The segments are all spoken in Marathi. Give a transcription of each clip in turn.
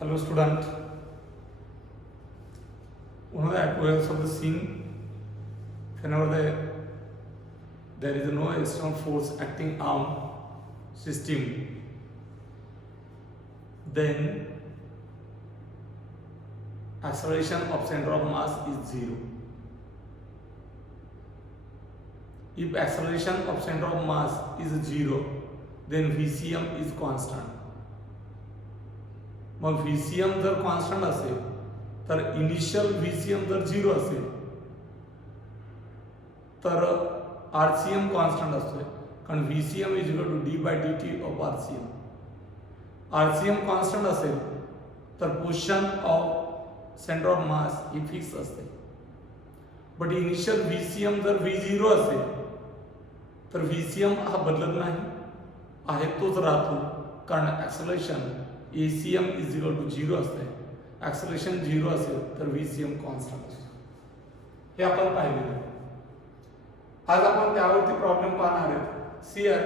Hello student, one of the acquirers of the scene, whenever there is no external force acting on system, then acceleration of center of mass is 0. If acceleration of center of mass is 0, then VCM is constant. मग VCM जर कॉन्स्टंट असेल तर इनिशियल VCM जर 0 असेल तर RCM कॉन्स्टंट असतोय, कारण VCM is equal to d/dt of RCM. RCM constant असेल तर position of centre of mass ही फिक्स असते. बट इनिशियल VCM जर V0 असेल तर VCM हा बदलत नाही, आहे तोच राहतो, कारण acceleration ACM is equal to 0 असते. ॲक्सलरेशन 0 असेल तर VCM कॉन्स्टंट असतो. हे आपण पाहिलेलं आहे. आज आपण त्यावरती प्रॉब्लेम पाहणार आहोत. Here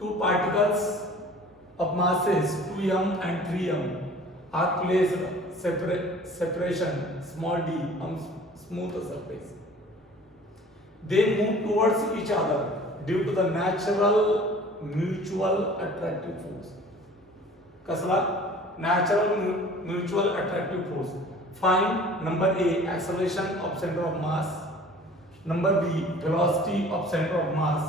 two particles of masses 2m and 3m are placed separation small d on smooth surface. They move towards each other due to the natural mutual attractive force. कसला natural mutual attractive force. Find number A acceleration of center of mass, number B velocity of center of mass,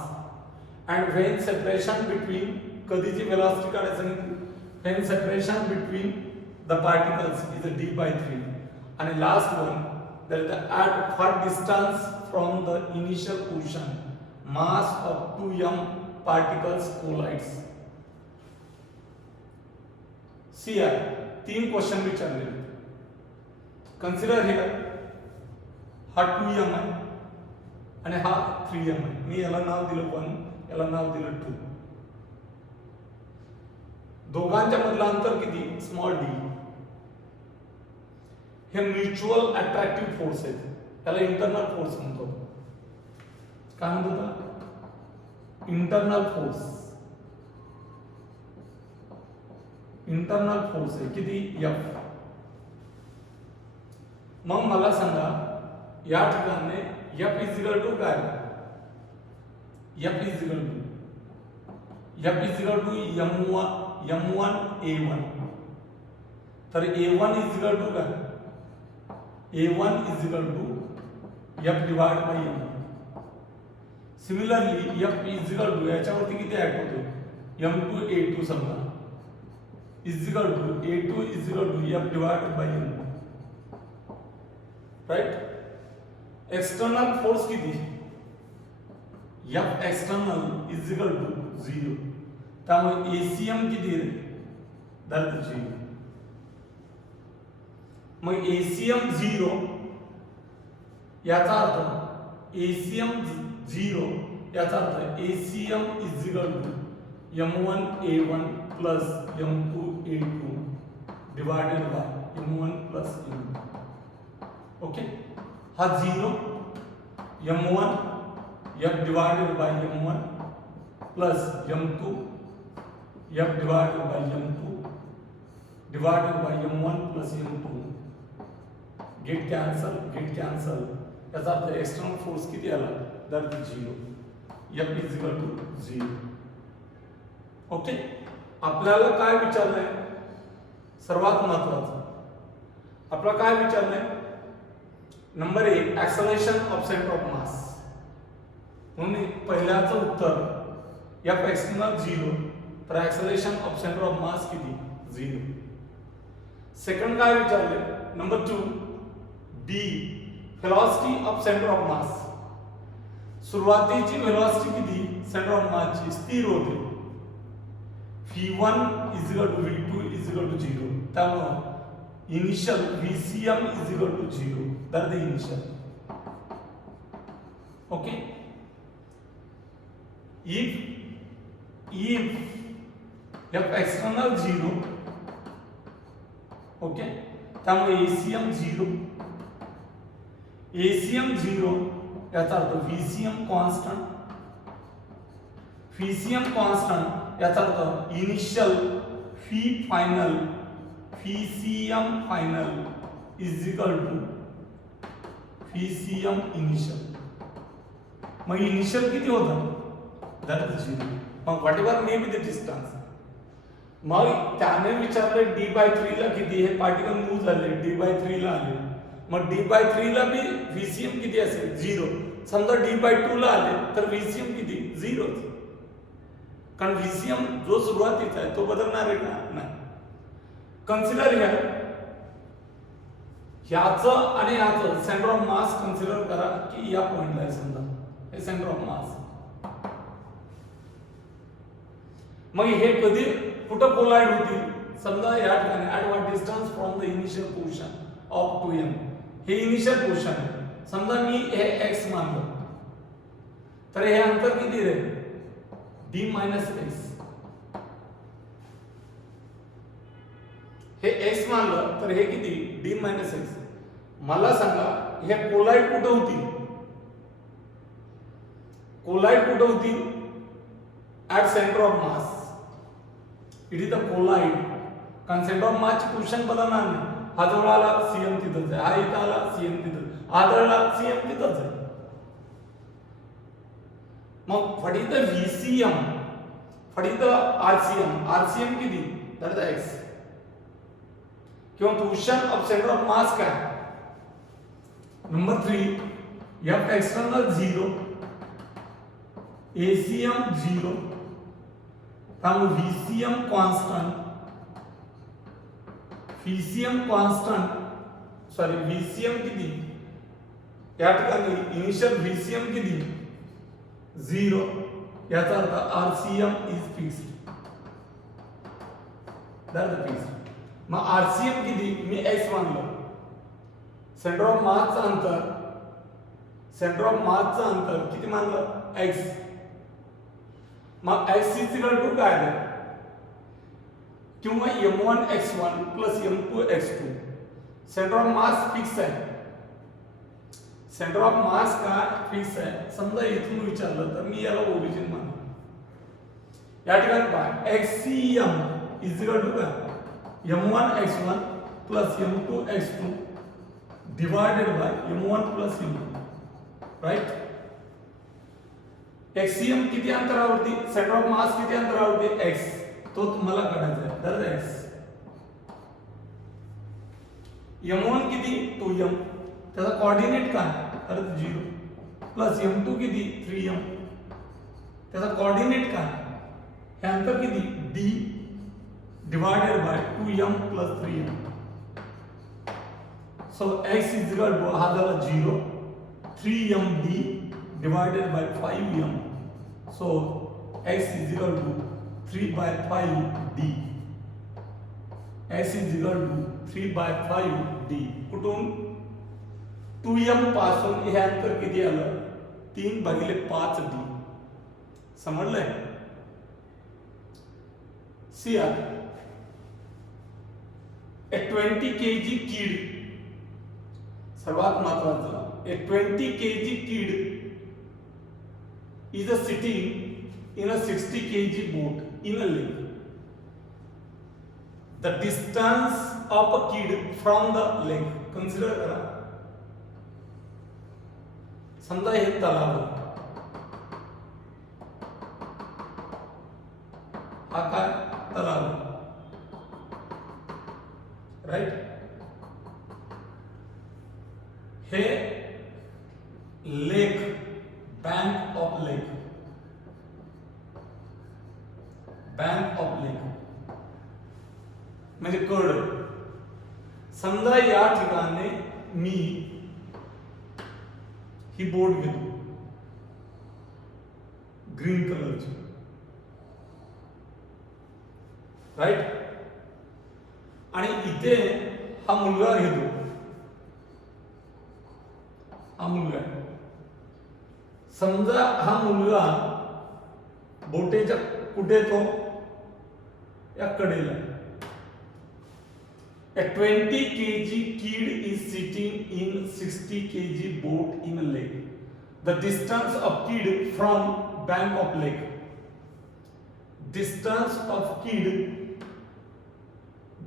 and when separation between कधीची velocity काढायची सांगितली, when separation between the particles is d/3, and last one that is at what distance from the initial position mass of 2m particles collides. See here, 3 question विचारलेले. कन्सिडर हियर हा 2m आहे आणि हा 3m आहे. मी याला नाव दिलं 1, याला नाव दिलं 2. दोघांच्या मधलं अंतर किती? Small d. हे म्युच्युअल अट्रॅक्टिव्ह फोर्स आहेत. त्याला इंटरनल फोर्स म्हणतो. काय म्हणतो? Internal force. इंटरनल फोर्स आहे किती? F. मग मला सांगा या ठिकाणी F इज इक्वल टू काय? F is equal to m1 a1. तर a1 इज इक्वल टू काय? a1 is equal to F divide by m. Similarly F is equal to याच्यावरती किती ऍक्ट होतो? m2 a2 समजा is equal to a2 is equal to F divided by m. Right. External force किती? F external is equal to 0. त्यामुळे ACM किती आहे? That is 0. मग ACM 0 याचा अर्थ ACM 0 याचा अर्थ ACM is equal to m1 a1 plus m2 a2 divided by m1 plus m2. Okay. हा 0 m1 F divided by m1 plus m2 F divided by m2 divided by m1 plus m2. Get cancel. याचा अर्थ एक्सटर्नल फोर्स किती आला? That is 0. F is equal to 0. Okay. आपल्याला काय विचारलंय? सर्वात महत्वाचं आपल्याला काय विचारलंय? Number 1 acceleration of centre of mass. म्हणून पहिल्याचं उत्तर F एक्सटर्नल 0, तर ऍक्सलरेशन ऑफ सेंटर ऑफ मास किती? 0. सेकंड काय विचारले? Number 2 D velocity of center of mass. सुरुवातीची velocity किती? सेंटर ऑफ मास ची स्थिर होते. v1 is equal to v2 is equal to 0. त्यामुळे initial VCM is equal to 0. that is the initial. okay. if F external 0, okay, त्यामुळे ACM 0. ACM 0 याचा अर्थ VCM कॉन्स्टंट. VCM कॉन्स्टंट याचा अर्थ initial phi final phi CM final is equal to phi CM initial. मग इनिशियल किती होतं? That is 0. मग whatever may be the distance. मग त्याने विचारलं d/3 ला किती. हे पार्टिकल मूव्ह झाले d/3 ला आले. मग d/3 ला बी व्हीसीएम किती असेल? 0. समजा d/2 ला आले तर व्हीसीएम किती? 0. कारण व्हीसीएम जो सुरुवातीचा आहे तो बदलणार आहे का? नाही. कन्सिडर ह्याचं आणि ह्याचं सेंटर ऑफ मास कन्सिडर करा की या पॉइंटला आहे. समजा हे सेंटर ऑफ मास. मग हे कधी कुठं कोलाइड होतील? समजा या ठिकाणी at what distance from the initial position of 2m. हे इनिशियल पोझिशन आहे. समजा मी हे x मानलं तर हे अंतर किती रे? d - x. हे x मानलं तर हे किती? d - x. मला सांगा हे कोलाइड कुठं होतील? कोलाइड कुठं होतील? At centre of mass. It is the collide. कारण सेंटर ऑफ मासची पोझिशन बदलणार नाही. हा जवळ आला सीएम तिथंच आहे. हा इथं आला सीएम तिथं. हा जवळ आला सीएम तिथंच आहे. मग what is the VCM? What is the RCM? RCM किती? That is x. किंवा position of centre of mass काय? नंबर 3 एफ एक्सटर्नल 0 एसीएम 0 त्यामुळे व्हीसीएम कॉन्स्टंट सॉरी व्हीसीएम किती? या ठिकाणी इनिशियल व्हीसीएम किती? 0. याचा अर्थ RCM is fixed. That is fixed. मग आरसीएम किती? मी x मानलं. सेंटर ऑफ मासचं अंतर किती मानलं? x. मग x इज इक्वल टू काय आहे? किंवा m1x1 plus m2x2. Centre of mass fix आहे. सेंटर ऑफ मास का फिक्स आहे. समजा इथून विचारलं तर मी याला ओरिजिन मानतो. या ठिकाणी पहा xcm इज इक्वल टू काय? m1x1 plus m2x2 divided by m1 plus m2. Right. xcm किती अंतरावरती? सेंटर ऑफ मास किती अंतरावरती? x. तो तुम्हाला काढायचा आहे. दर x. m1 किती? 2m. त्याचा कोऑर्डिनेट काय? तर 0 प्लस m2 किती? 3m. त्याचा कोऑर्डिनेट काय? हे अंतर किती? d divided by 2m plus 3m. So x is equal to हा झाला 0 3md divided by 5m. So x is equal to 3/5d. x is equal to 3/5d. कुठून? 2m पासून हे अंतर किती आलं? 3/5d. समजलंय? See a 20 kg kid. सर्वात महत्वाचं a 20 kg kid is sitting in a 60 kg boat in a lake. The distance of a kid from the lake. Consider करा. समजा हे तलाव हा काय? तलाव. राइट. हे लेक बँक ऑफ लेक म्हणजे कड. समजा या ठिकाणी मी ही बोट घेतो ग्रीन कलरची. राइट. आणि इथे हा मुलगा घेतो. हा मुलगा समजा हा मुलगा बोटेच्या कुठे तो? या कडेला. A 20 kg kid is sitting in 60 kg boat in a lake. The distance of kid from bank of lake. Distance of kid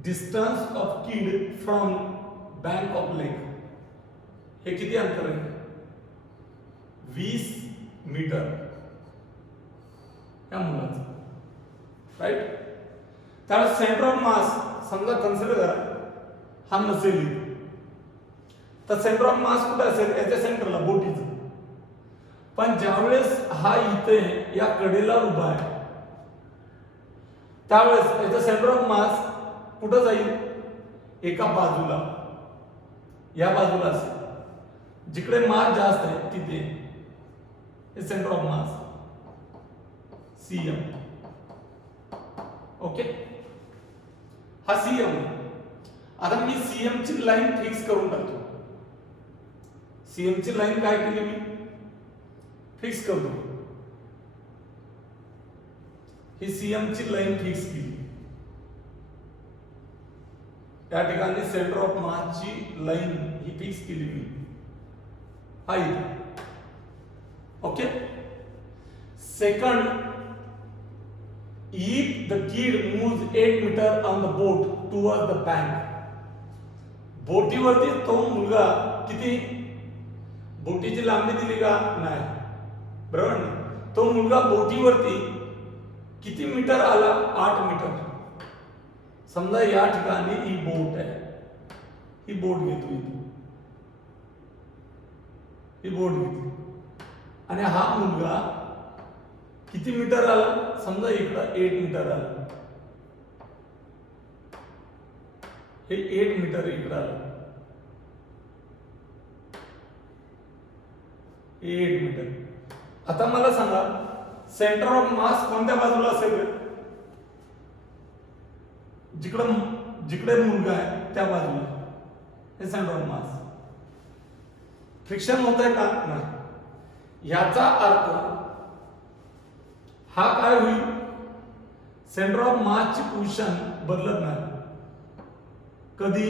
distance of kid from bank of lake, हे किती अंतर आहे? 20 मीटर या मुलाचं, राईट. त्यावेळेस सेंटर ऑफ मास समजा कन्सिडर करा हा नसेल, तर सेंटर ऑफ मास कुठे असेल? याच्या सेंटरला, बोटीचं. पण ज्यावेळेस हा इथे या कडेला उभा आहे त्यावेळेस याचा सेंटर ऑफ मास कुठं जाईल? एका बाजूला, या बाजूला असेल, जिकडे मास जास्त आहे तिथे हे centre of mass CM. Okay, हा सीएम. आता मी सीएम ची लाईन फिक्स करून टाकतो. सीएम ची लाईन काय केली मी? फिक्स करतो. ही सीएम ची लाईन फिक्स केली. त्या ठिकाणी सेंटर ऑफ मास ची लाईन ही फिक्स केली मी, हा इथे. Okay. Second, if the kid moves 8 meter on the boat towards the bank, बोटीवरती तो मुलगा किती, बोटीची लांबी दिली का? नाही, बरोबर ना. तो मुलगा बोटीवरती किती मीटर आला? 8 मीटर. समजा या ठिकाणी ही बोट आहे, ही बोट घेतो इथे, ही बोट घेतली आणि हा मुलगा किती मीटर आला? समजा इकडं 8 मीटर आला, हे 8 मीटर इकडं आलं, 8 मीटर. आता मला सांगा सेंटर ऑफ मास कोणत्या बाजूला असेल? जिकडे मुलगा आहे त्या बाजूला, हे सेंटर ऑफ मास. फ्रिक्शन होत आहे का? नाही. याचा अर्थ हा काय होईल? सेंटर ऑफ मास ची पोझिशन बदलत नाही. कधी?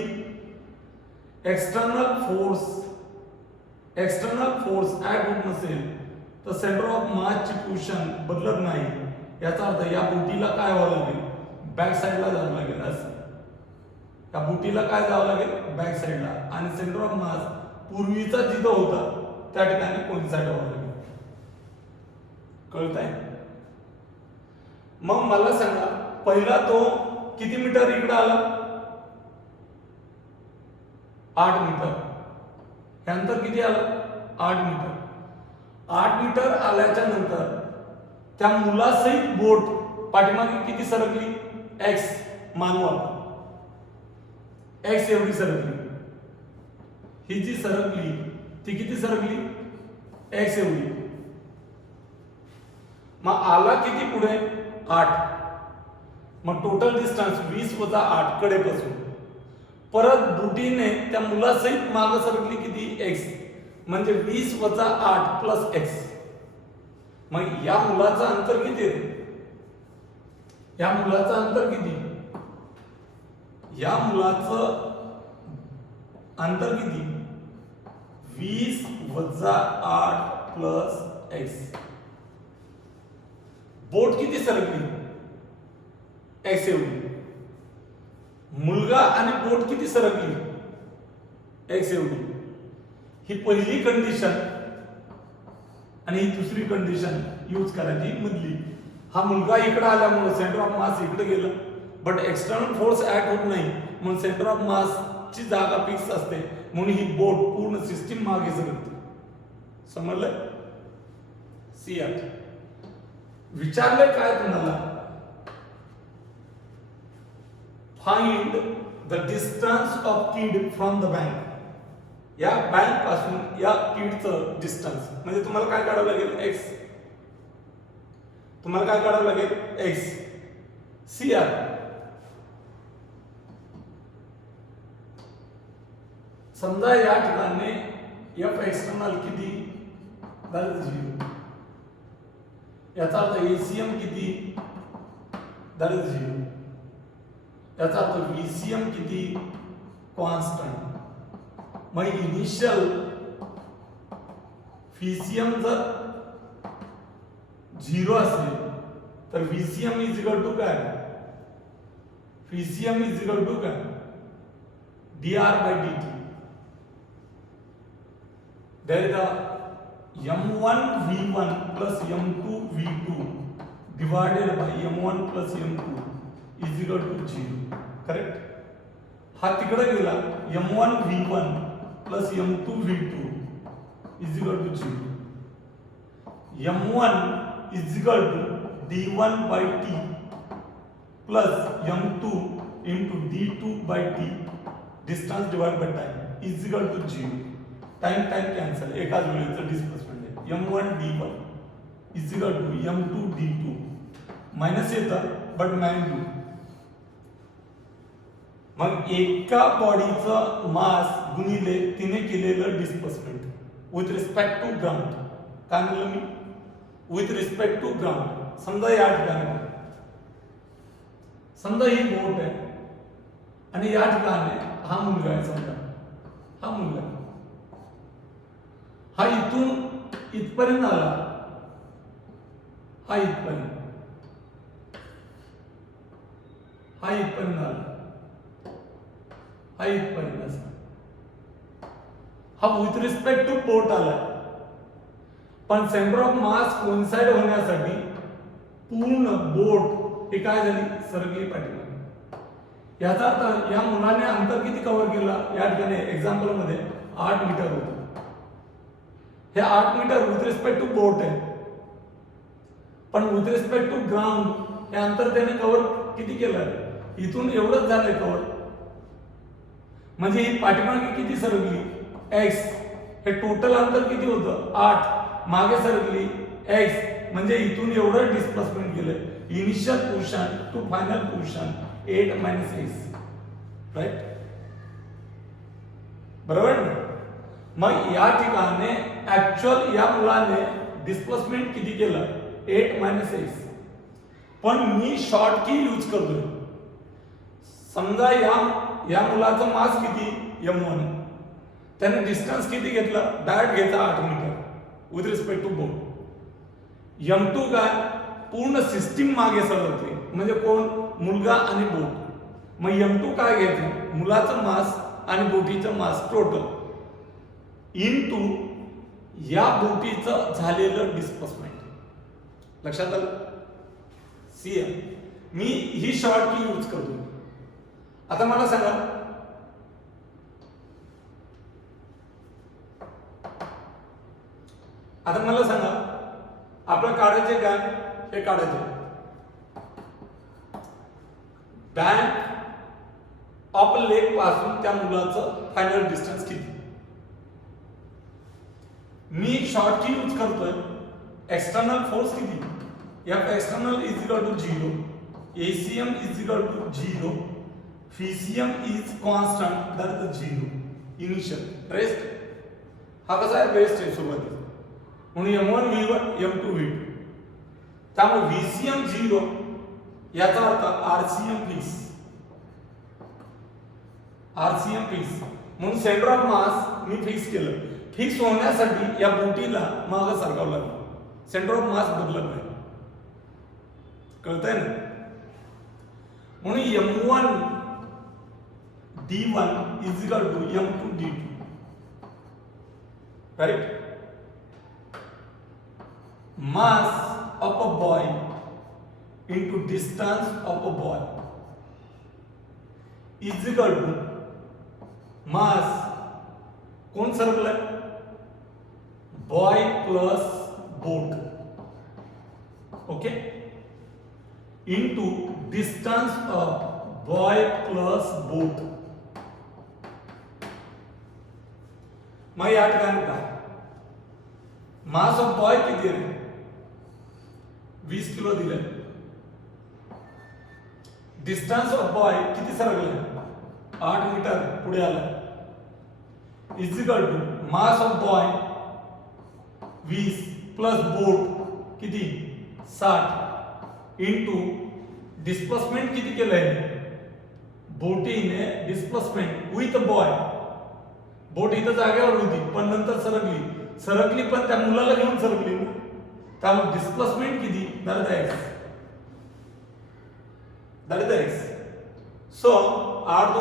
एक्सटर्नल फोर्स ऍड होत नसेल तर सेंटर ऑफ मास ची पोझिशन बदलत नाही. याचा अर्थ या बोटीला काय व्हावं लागेल? बॅक साइडला जावं लागेल. असं या बोटीला काय जावं लागेल? बॅक साइडला. आणि सेंटर ऑफ मास पूर्वीचा जिथं होता त्या ठिकाणी कोणती साइड व्हावं लागेल? कळतंय? मग मला सांगा पहिला तो किती मीटर इकडे आला? 8 मीटर. हे अंतर किती आलं? 8 मीटर. 8 मीटर आल्याच्या नंतर त्या मुलासहित बोट पाठीमागे किती सरकली? x मानू आपण, x एवढी सरकली. ही जी सरकली ती किती सरकली? x एवढी. मग आला किती पुढे? 8. मग टोटल डिस्टन्स 20 वजा 8 कडेपासून. परत बोटीने त्या मुलासहित मागे सरकली किती? x. म्हणजे 20 वजा 8 प्लस x. मग या मुलाचं अंतर किती आहे? या मुलाचं अंतर किती? या मुलाचं अंतर किती? 20 वजा 8 प्लस x. बोट किती सरकली? x एवढी. मुलगा आणि बोट किती सरकली? x एवढी. ही पहिली कंडिशन आणि ही दुसरी कंडिशन यूज करायची मधली. हा मुलगा इकडे आल्यामुळे सेंटर ऑफ मास इकडे गेलं, बट एक्सटर्नल फोर्स ऍक्ट होत नाही म्हणून सेंटर ऑफ मास ची जागा फिक्स असते, म्हणून ही बोट पूर्ण सिस्टीम मागे सरकते. समजलं? C8. विचारले काय तुम्हाला? Find the distance of kid from the bank. या बँक पासून या किडचं डिस्टन्स म्हणजे तुम्हाला काय काढावं लागेल? x. तुम्हाला काय काढावं लागेल? x. CR. समजा या ठिकाणी f एक्सटर्नल किती? 0. याचा अर्थ ACM किती? 0. याचा अर्थ VCM किती? कॉन्स्टंट. मग इनिशियल VCM जर 0 असेल तर VCM इज इक्वल टू काय? VCM इज इक्वल टू काय dr by dt. There is a m1 v1 plus m2 v2 divided by m1 plus m2 is equal to 0. Correct? हा तिकडे गेला m1 v1 plus m2 v2 is equal to 0. m1 is equal to d1 by t plus m2 into d2 by t distance divided by time is equal to 0. Time cancel, एकाच वेळेचं डिस्प्लेसमेंट आहे. m1 d1 is equal to m2 d2 minus येतं बट मॅग्निट्यूड. मग एका बॉडीचं मास गुणिले तिने केलेलं displacement with respect to ground. काय म्हणलं मी? With respect to ground. समजा या ठिकाणी समजा ही बोट आहे आणि या ठिकाणी हा मुलगा आहे. समजा हा मुलगा आहे, हा इथून इथपर्यंत आला, हा इथपर्यंत, हा इथपर्यंत आला, हा इथपर्यंत असा. हा विथ रिस्पेक्ट टू बोट आला, पण सेंटर ऑफ मास कोइन्साइड होण्यासाठी पूर्ण बोट हे काय झाली सरकली पाठीमागे. याचा अर्थ या मुलाने अंतर किती कव्हर केलं या ठिकाणी एक्झाम्पल मध्ये 8 मीटर होतं. हे 8 मीटर विथ रिस्पेक्ट टू बोट आहे, पण विथ रिस्पेक्ट टू ग्राउंड हे अंतर त्याने कव्हर किती केलं? इथून एवढंच झालंय कव्हर. म्हणजे ही पाठीमागे किती सरकली x. हे टोटल अंतर किती होतं 8, मागे सरकली x. म्हणजे इथून एवढं डिस्प्लेसमेंट केलं. Initial position to final position 8 minus x. Right? बरोबर ना? मग या ठिकाणी ऍक्च्युअल या मुलाने डिस्प्लेसमेंट किती केलं 8 minus x. पण मी शॉर्ट की यूज करतोय. समजा या मुलाचं मास किती m1, त्याने डिस्टन्स किती घेतलं डायरेक्ट घेतला 8 metre with respect to boat. m2 काय पूर्ण सिस्टीम मागे सरकते, म्हणजे कोण मुलगा आणि बोट. मग m2 काय घ्यायचं मुलाचं मास आणि बोटीचं मास टोटल इनटू या बोटीचं झालेलं डिस्प्लेसमेंट. लक्षात आलं? CM. मी ही शॉर्ट की यूज करतो. आता मला सांगा आपलं काढायचे काय? हे काढायचे बँक ऑफ लेक पासून त्या मुलाचं फायनल डिस्टन्स किती. मी शॉर्ट की यूज करतोय. एक्सटर्नल फोर्स किती? या external is equal to 0, ACM is equal to 0, VCM is constant that is 0. Initial rest हा कसा आहे रेस्ट आहे सुरुवातीचा. म्हणून m1 v1 m2 v2. त्यामुळे VCM 0 याचा अर्थ RCM फिक्स. RCM फिक्स म्हणून centre of mass me fix केलं. फिक्स होण्यासाठी या बोटीला मागे सरकावं लागलं. सेंटर ऑफ मास बदलत नाही. कळतंय ना? म्हणून m1 d1 is equal to m2 d2. Right? Mass of a boy into distance of a boy is equal to mass कौन सरकलाय boy plus boat. Okay into distance of boy plus boat. मग या ठिकाणी काय मास ऑफ बॉय किती आहे 20 किलो दिले. डिस्टन्स ऑफ बॉय किती सरकले 8 मीटर पुढे आला. Is equal to mass of boy 20 plus boat किती 60 इनटू डिस्प्लेसमेंट किती केलंय बोटीने डिस्प्लेसमेंट विथ बॉय. बोट इथं जागेवर होती पण नंतर सरकली पण त्या मुलाला घेऊन सरकली. त्यामुळे डिस्प्लेसमेंट किती x. So 8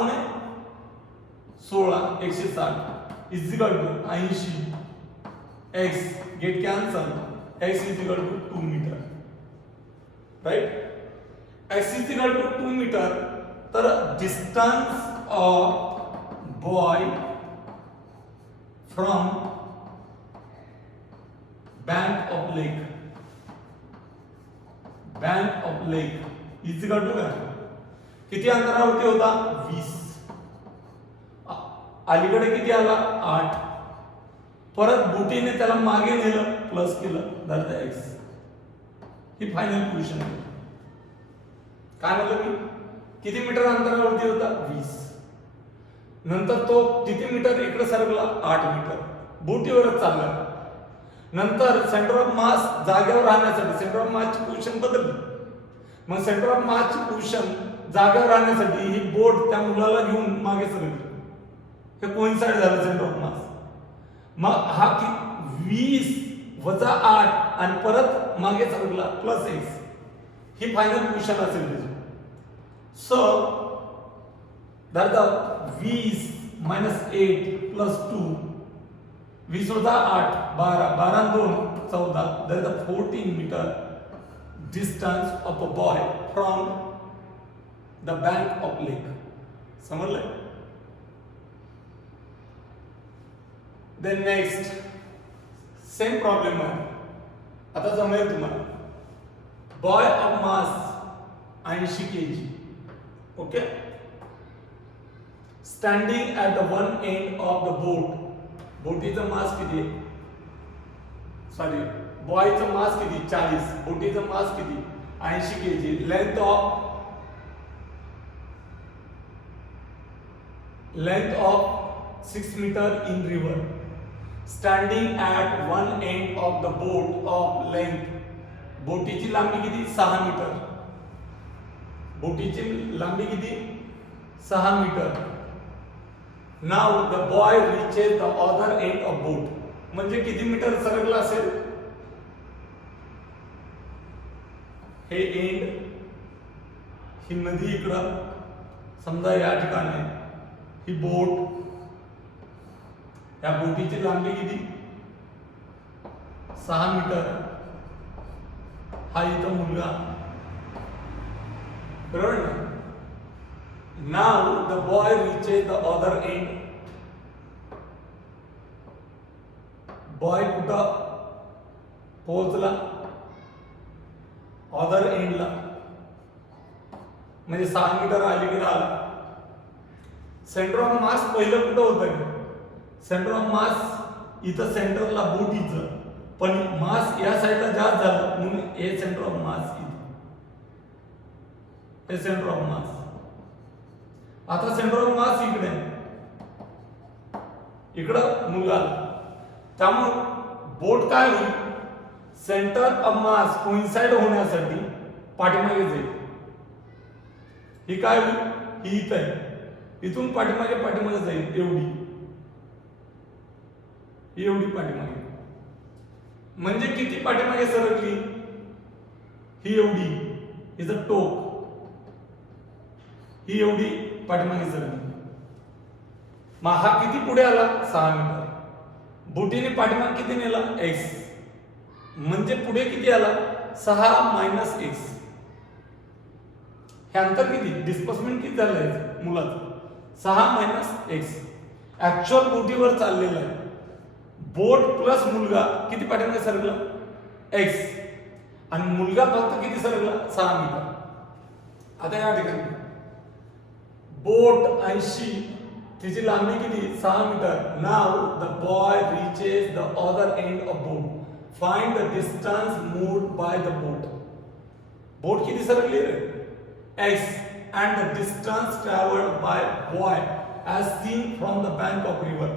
16 160 is equal to 80 x get cancel x is equal to 2 metre right x is equal to 2 metre तर distance of boy from bank of lake is equal to काय किती अंतरावरती होता 20 अलीकडे किती आला 8 परत बोटीने त्याला मागे नेलं प्लस केलं that the x he final position आहे काय म्हणलं मी किती मीटर अंतरावरती होता 20 नंतर तो किती मीटर इकडे सरकला 8 मीटर बोटीवरच चालला नंतर सेंटर ऑफ मास जागेवर राहण्यासाठी सेंटर ऑफ मासची पोझिशन बदलली मग सेंटर ऑफ मासची पोझिशन जागेवर राहण्यासाठी ही बोट त्या मुलाला घेऊन मागे सरकली हे कोइन्साइड झालं सेंटर ऑफ मास मग हा 20 वजा 8 आणि परत मागे सरकला प्लस x ही फायनल पोझिशन असेल त्याची so that the 20 minus 8 plus 2 20 होता 8 12 12 2 14 there is a 14 meter distance of a boy from the bank of lake समजलं then next same problem आहे आता समजेल तुम्हाला boy of mass 80 kg okay standing at the one end of the boat बोटीचं मास किती सॉरी बॉयचं मास किती 40 बोटीचं मास किती 80 kg length of 6 meter in river standing at one end of the boat of length बोटीची लांबी किती 6 मीटर बोटीची लांबी किती 6 metre now the boy reaches the other end of boat म्हणजे किती मीटर सरकला असेल हे एंड ही नदी इकडं समजा या ठिकाणी ही बोट या बोटीची लांबी किती 6 मीटर हा इथं मुलगा बरोबर ना now the boy reaches the other end boy कुठं पोहोचला other end ला म्हणजे 6 मीटर अलीकडे आला सेंटर ऑफ मास पहिलं कुठं होतं सेंटर ऑफ मास इथं सेंटरला बोटीचं पण मास या साईडला जास्त झालं म्हणून हे सेंटर ऑफ मास हे सेंटर ऑफ मास आता सेंटर ऑफ मास इकडे इकडं मुलगा त्यामुळे बोट काय होईल सेंटर ऑफ मास कोइन्साइड होण्यासाठी पाठीमागे जाईल ही काय होईल ही इथं आहे इथून पाठीमागे जाईल एवढी पाठीमागे म्हणजे किती पाठीमागे सरकली ही एवढी इज अ टोक ही एवढी पाठीमागे सरकली मग हा किती पुढे आला 6 मीटर बोटीने पाठीमागे किती नेला x म्हणजे पुढे किती आला 6 मायनस x हे अंतर किती डिस्प्लेसमेंट किती झालंय मुलाचं 6 मायनस x ऍक्च्युअल बोटीवर चाललेला आहे बोट प्लस मुलगा किती पाठीमागे सरकला x आणि मुलगा फक्त किती सरकला 6 मीटर आता या ठिकाणी बोट 80 तिची लांबी किती 6 metre now the boy reaches the other end of boat find the distance moved by the boat किती सरकली रे x and the distance traveled by boy as seen from the bank of river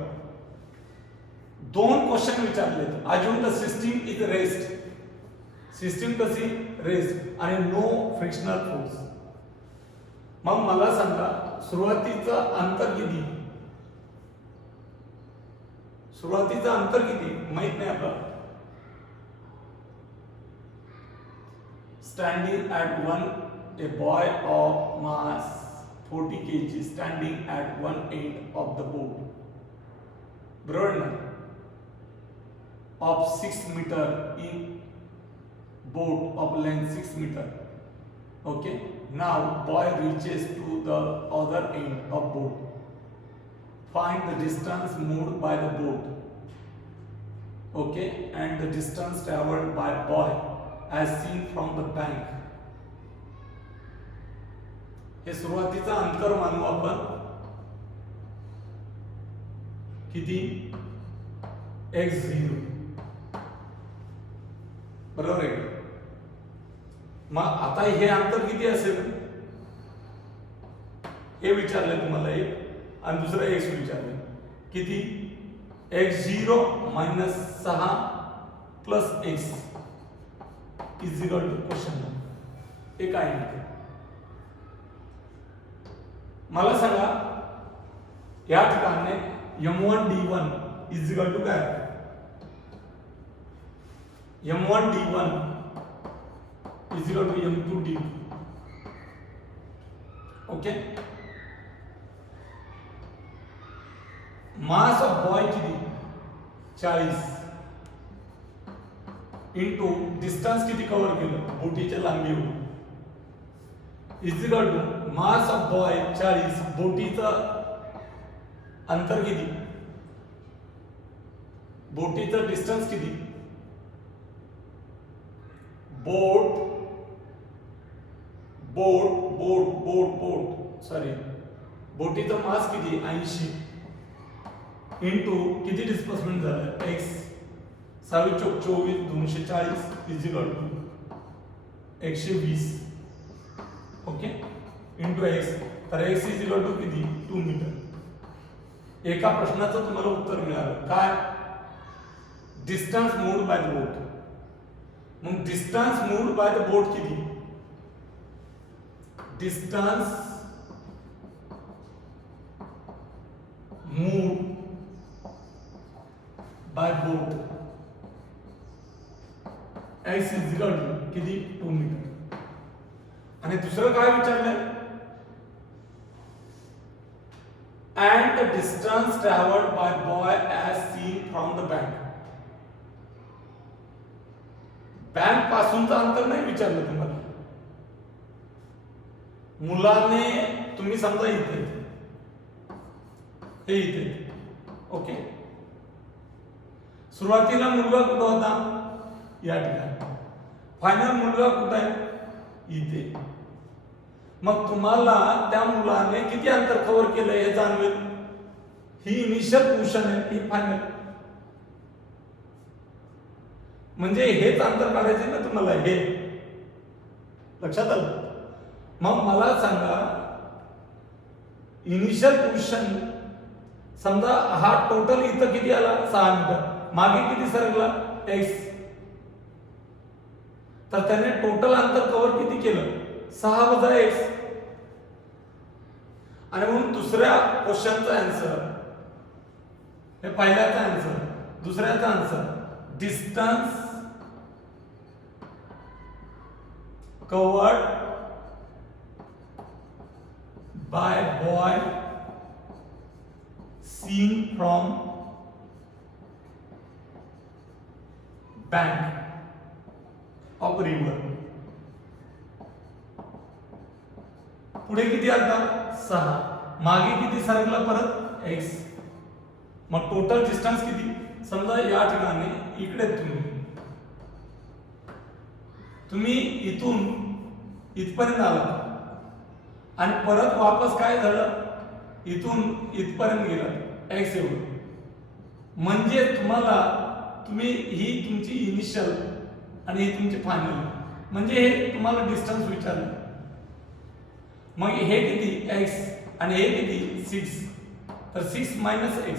दोन क्वेश्चन विचारलेत अजून the system is rest system कशी रेस्ट आणि नो फ्रिक्शनल फोर्स मग मला सांगा सुरुवातीचं अंतर किती माहित नाही आपल्याला standing at one a boy of mass 40 kg standing at one end of the boat. Burden of 6 meter in boat of length 6 meter. Okay. Now boy reaches to the other end of boat. Find the distance moved by the boat. Okay, and the distance traveled by boy as seen from the bank. हे सुरुवातीचं अंतर मानू आपण किती x0 बरोबर आहे. मग आता हे अंतर किती असेल हे विचारलं तुम्हाला एक आणि दुसरं x विचारलं किती x0 minus 6 plus x is equal to question एक आहे. मला सांगा या ठिकाणी m1 d1 is equal to काय m1 d1 is equal to m2 d2. Okay. Mass of boy किती 40 इंटू डिस्टन्स किती कव्हर केलं बोटीच्या लांबीवर is equal to mass of boy 40 बोटीचं अंतर किती बोटीचं डिस्टन्स किती बोट बोट बोट बोट बोट सॉरी बोटीचं मास किती 80 इंटू किती डिस्प्लेसमेंट झालं x 6 चौक 24 240 is equal to 120. Okay into x तर x इज इक्वल टू किती 2 मीटर. एका प्रश्नाचं तुम्हाला उत्तर मिळालं काय distance moved by the boat. मग distance moved by the boat किती distance moved by boat x is equal to किती 2 मीटर. आणि दुसरं काय विचारलंय and the distance traveled by boy as seen from the bank. Bank पासूनचं अंतर नाही विचारलं तुम्हाला. मुलाने तुम्ही समजा इथे हे इथे ओके सुरुवातीला मुलगा कुठं होता या ठिकाणी फायनल मुलगा कुठं आहे इथे. मग तुम्हाला त्या मुलाने किती अंतर कव्हर केलं हे जाणवेल. ही इनिशियल पोझिशन आहे ही फायनल म्हणजे हेच अंतर काढायचे ना तुम्हाला हे लक्षात आलं. मग मला सांगा इनिशियल पोझिशन समजा हा टोटल इथं किती आला 6 मीटर मागे किती सरकला x तर त्याने टोटल अंतर कव्हर किती केलं 6 वजा x. आणि म्हणून दुसऱ्या क्वेश्चनचा आन्सर हे पहिल्याचा आन्सर दुसऱ्याचा answer distance covered by boy seen from bank of river. पुढे किती आला 6 मागे किती सरकला परत x. मग टोटल डिस्टन्स किती समजा या ठिकाणी इकडे तुम्ही इथून इथपर्यंत आला आणि परत वापस काय झालं इथून इथपर्यंत गेला x एवढं. म्हणजे तुम्ही ही तुमची इनिशियल आणि ही तुमची फायनल म्हणजे हे तुम्हाला डिस्टन्स विचारलं. मग हे किती x आणि हे किती 6 तर 6 मायनस x.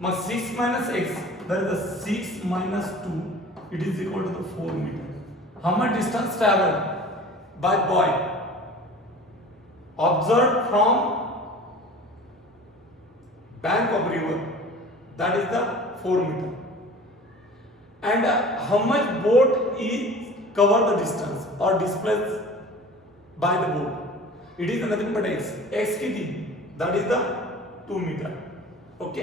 मग 6 minus x that is the 6 minus 2 it is equal to the 4 meter. How much distance traveled by boy observed from bank of river that is the 4 meter. And how much boat is cover the distance or displaced by the boat it is nothing but x. X किती, that is the 2 metre. Okay.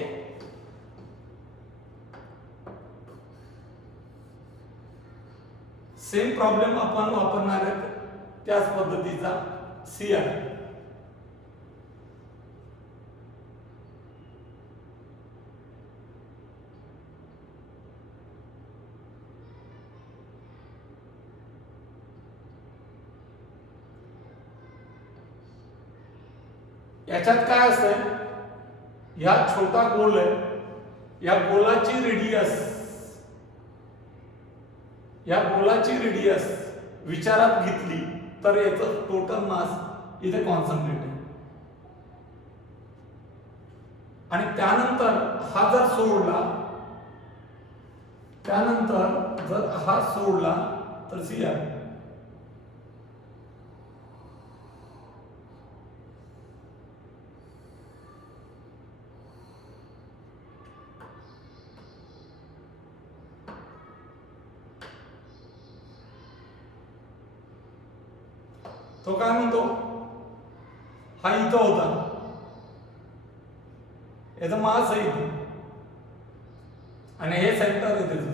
Same problem आपण वापरणार आहेत त्याच पद्धतीचा सी आहे. याच्यात काय असतंय, या छोटा गोल आहे, या गोलाची रेडियस विचारात घेतली तर याचं टोटल मास इथे कॉन्सन्ट्रेट आहे. आणि त्यानंतर हा जर सोडला तर सी आहे. तो काय म्हणतो, हा इथं होता, याचा मास आहे इथे आणि हे सेंटर आहे त्याचं.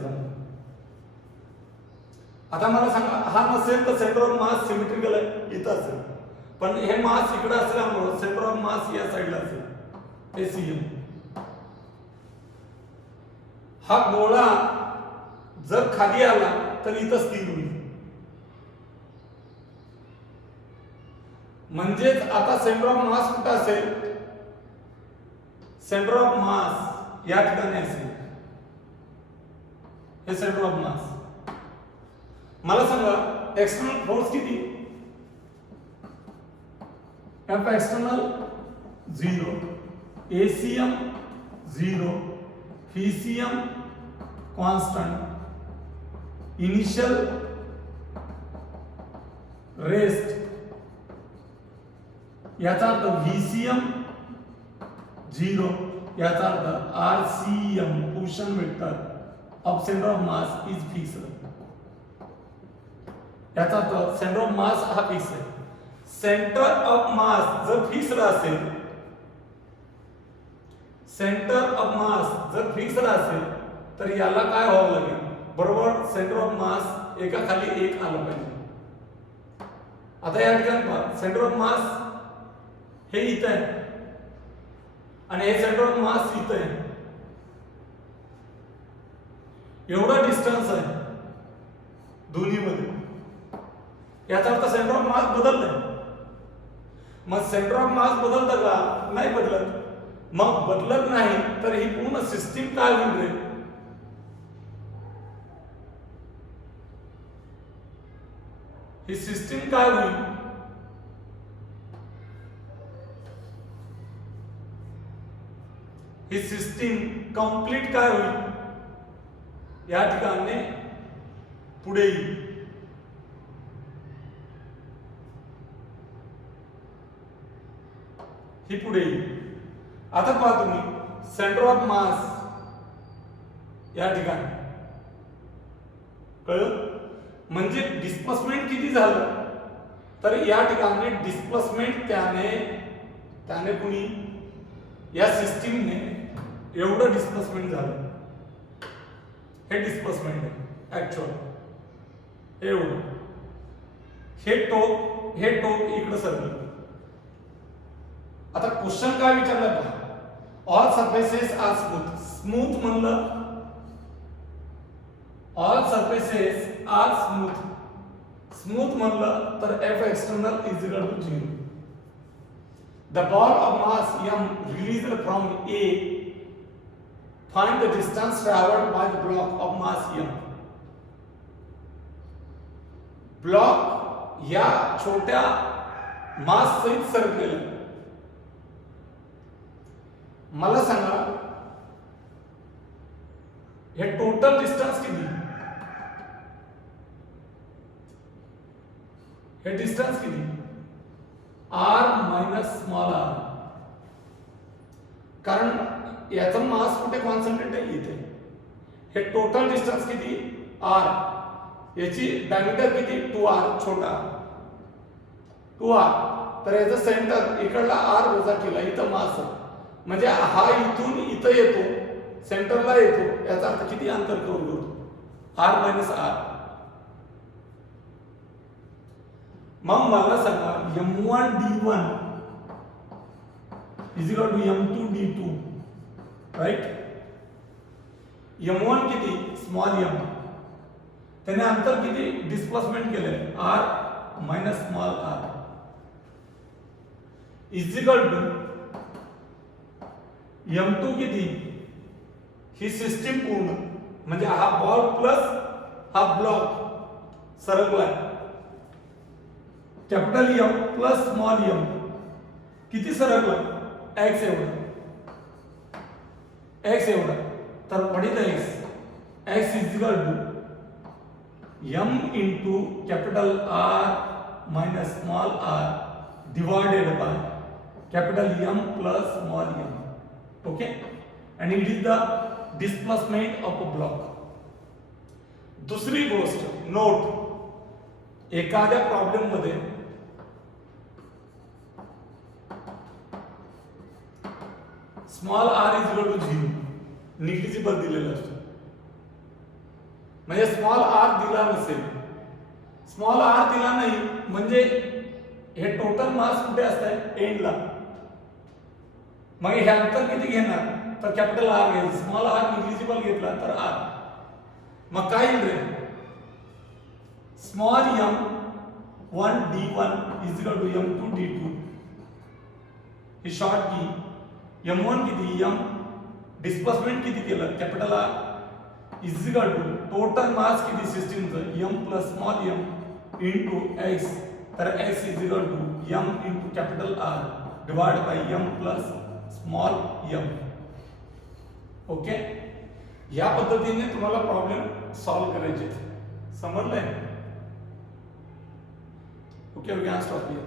आता मला सांगा, हा नसेल तर सेंटर ऑफ मास सिमेट्रिकल आहे, इथं असेल, पण हे मास इकडे असल्यामुळे सेंटर ऑफ मास या साईडला असेल, हे सीएम. हा गोळा जर खाली आला तर इथं स्थिर होईल. म्हणजेच आता सेंटर ऑफ मास कुठे असेल, सेंटर ऑफ मास या ठिकाणी असेल, हे सेंटर ऑफ मास. मला सांगा एक्सटर्नल फोर्स किती, F external 0, ACM 0, PCM constant, initial rest याचा अर्थ व्हीसीएम 0, याचा अर्थ RCM portion vector of centre of mass is fixed. याचा अर्थ सेंटर ऑफ मास हा फिक्स आहे. सेंटर ऑफ मास जर फिक्स्ड असेल, तर याला काय व्हावं लागेल, बरोबर सेंटर ऑफ मास एका खाली एक आलं पाहिजे. आता या ठिकाणी पहा, सेंटर ऑफ मास हे इथं आहे आणि हे सेंटर ऑफ मास इथं आहे, एवढा डिस्टन्स आहे दोन्ही मध्ये. याचा अर्थ सेंटर ऑफ मास बदललंय. मग सेंटर ऑफ मास बदलतं का, नाही बदलत. मग बदलत नाही तर ही पूर्ण सिस्टीम काय होईल रे, ही सिस्टीम काय होईल, ही सिस्टीम कंप्लीट काय होईल, या ठिकाणी पुढे येईल. ही पुढे येईल. आता पहा तुम्ही, सेंटर ऑफ मास या ठिकाणी कळलं, म्हणजे डिस्प्लेसमेंट किती झालं, तर या ठिकाणी डिस्प्लेसमेंट त्याने कुणी या सिस्टीमने एवढं डिस्प्लेसमेंट झालं, हे डिस्प्लेसमेंट आहे ऍक्च्युअल एवढं. हे टोक इकडं सरकलं. आता क्वेश्चन काय विचारला पहा, all surfaces are smooth. Smooth म्हणलं, ऑल सरफेसेस आर स्मूथ म्हणलं तर F external is equal to 0. The ball of mass m released from A, find the distance traveled by the block of mass m. Block या छोट्या मास सहित सरकलेला. मला सांगा हे टोटल डिस्टन्स किती, हे डिस्टन्स किती, r मायनस स्मॉल r. कारण याचा मास कुठे कॉन्सन्ट्रेट आहे, इथे. हे टोटल डिस्टन्स किती, r. याची डायमीटर किती, 2r छोटा, 2r. तर याचं सेंटर इकडला आर वजा केला, इथं मास म्हणजे हा इथून इथं येतो, सेंटरला येतो, याचा अर्थ किती अंतर करून घेतो, आर मायनस आर. मग मला सांगा m1 d1 is equal to m2 d2, right. m1 किती, स्मॉल m, त्याने अंतर किती डिस्प्लेसमेंट केलंय, r minus small r, is equal to m2 किती, ही सिस्टीम पूर्ण म्हणजे हा बॉल प्लस हा ब्लॉक सरकलाय, capital M plus small m किती सरकलं, x एवढं, x एवढं. तर what is x, x is equal to m into capital R minus small r divided by capital M plus small m. Okay, and it is the displacement of a block. दुसरी गोष्ट नोट, एखाद्या प्रॉब्लेम मध्ये small r is equal to 0 negligible दिलेला असतो, म्हणजे स्मॉल r दिला नसेल, स्मॉल r दिला नाही म्हणजे हे टोटल मास कुठे असतंय, एंडला. मग हे अंतर किती घेणार, तर कॅपिटल R घ्यायचं, स्मॉल r निग्लिजिबल घेतला तर r. मग काय येईल रे, small m1 d1 is equal to m2 d2, हे शॉर्ट की m1 किती, m डिस्प्लेसमेंट किती केलं, capital R is equal to total mass किती सिस्टीमचं, m plus small m into x, तर x is equal to m into capital R divide by m plus small m. Okay, या पद्धतीने तुम्हाला प्रॉब्लेम सॉल्व करायचे, समजलंय. Okay, we can stop here.